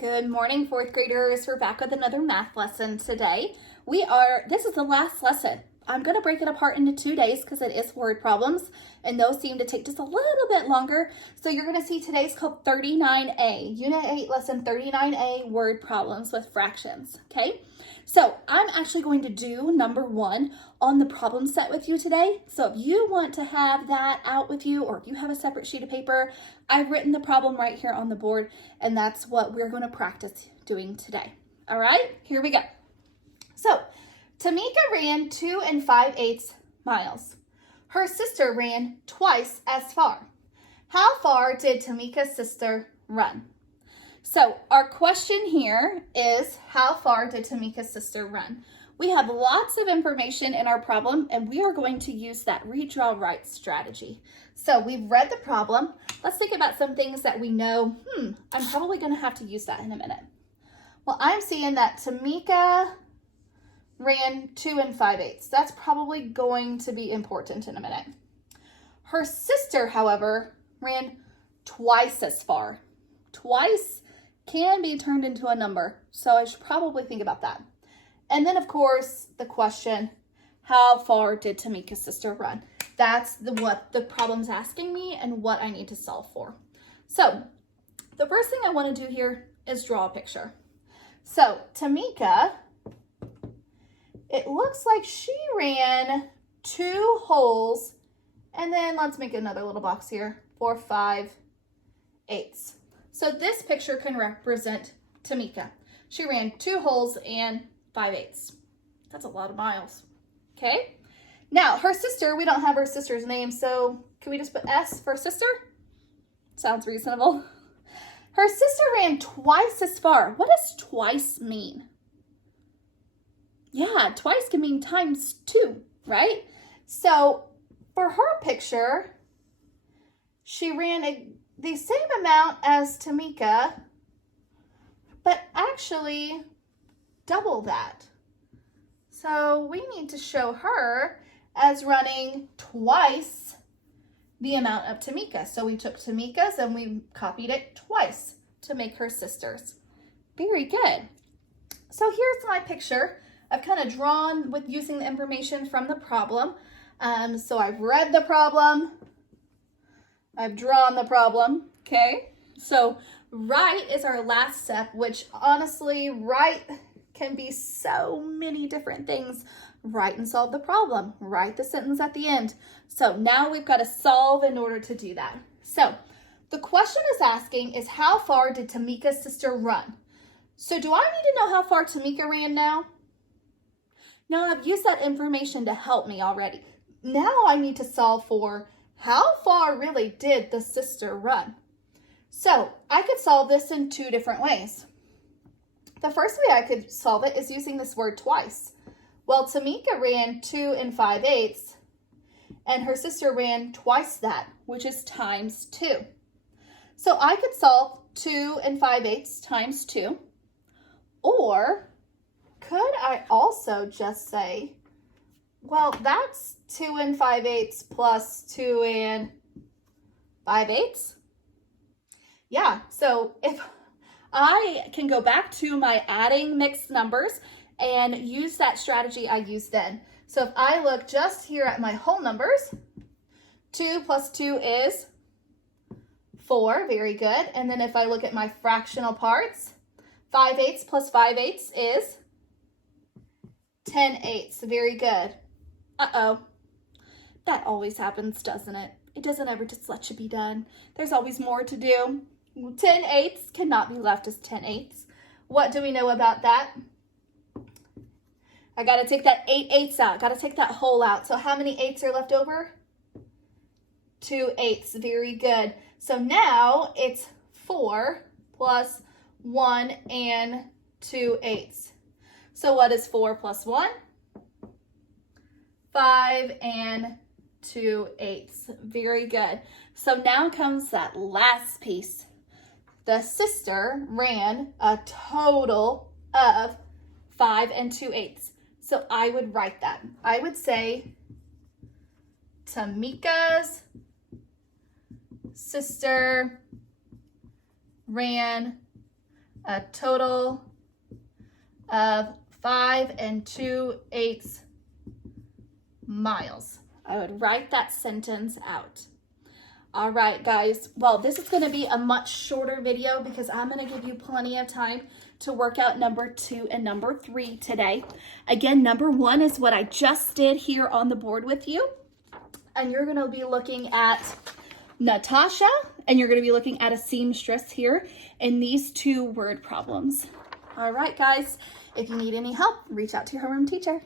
Good morning, fourth graders. We're back with another math lesson today. This is the last lesson. I'm going to break it apart into 2 days because it is word problems, and those seem to take just a little bit longer. So you're going to see today's called 39A, Unit 8, Lesson 39A, word problems with fractions, okay? So I'm actually going to do number 1 on the problem set with you today. So if you want to have that out with you, or if you have a separate sheet of paper, I've written the problem right here on the board, and that's what we're going to practice doing today. All right, here we go. So Tamika ran 2 5/8 miles. Her sister ran twice as far. How far did Tamika's sister run? So our question here is, how far did Tamika's sister run? We have lots of information in our problem, and we are going to use that read, draw, write strategy. So we've read the problem. Let's think about some things that we know. I'm probably going to have to use that in a minute. Well, I'm seeing that Tamika ran 2 5/8. That's probably going to be important in a minute. Her sister, however, ran twice as far. Twice can be turned into a number, so I should probably think about that. And then, of course, the question, how far did Tamika's sister run? That's what the problem's asking me and what I need to solve for. So the first thing I want to do here is draw a picture. So Tamika, it looks like she ran 2 holes, and then let's make another little box here, 4 5/8. So this picture can represent Tamika. She ran 2 holes and 5/8. That's a lot of miles. Okay. Now her sister, we don't have her sister's name, so can we just put S for sister? Sounds reasonable. Her sister ran twice as far. What does twice mean? Yeah, twice can mean times 2, right? So for her picture, she ran the same amount as Tamika, but actually double that. So we need to show her as running twice the amount of Tamika. So we took Tamika's and we copied it twice to make her sister's. Very good. So here's my picture. I've kind of drawn with using the information from the problem. So I've read the problem. I've drawn the problem, okay? So write is our last step, which honestly, write can be so many different things. Write and solve the problem. Write the sentence at the end. So now we've got to solve in order to do that. So the question is asking is, how far did Tamika's sister run? So do I need to know how far Tamika ran now? No, I've used that information to help me already. Now I need to solve for how far really did the sister run? So I could solve this in 2 different ways. The first way I could solve it is using this word twice. Well, Tamika ran 2 5/8, and her sister ran twice that, which is times 2. So I could solve 2 5/8 times 2, or could I also just say, well, that's 2 5/8 plus 2 5/8. Yeah, so if I can go back to my adding mixed numbers and use that strategy I used then. So if I look just here at my whole numbers, 2 plus 2 is 4, very good. And then if I look at my fractional parts, 5/8 plus 5/8 is 10/8, very good. Uh-oh, that always happens, doesn't it? It doesn't ever just let you be done. There's always more to do. 10/8 cannot be left as 10/8. What do we know about that? I got to take that 8/8 out. Got to take that whole out. So how many 8s are left over? 2 8s. Very good. So now it's 4 plus 1 and 2 8s. So what is 4 plus 1? 5 and 2 8s. Very good. So now comes that last piece. The sister ran a total of 5 and 2 8s. So I would write that. I would say Tamika's sister ran a total of 5 2/8 miles. I would write that sentence out. All right, guys. Well, this is going to be a much shorter video because I'm going to give you plenty of time to work out number 2 and number 3 today. Again, number 1 is what I just did here on the board with you. And you're going to be looking at Natasha, and you're going to be looking at a seamstress here in these 2 word problems. All right, guys. If you need any help, reach out to your homeroom teacher.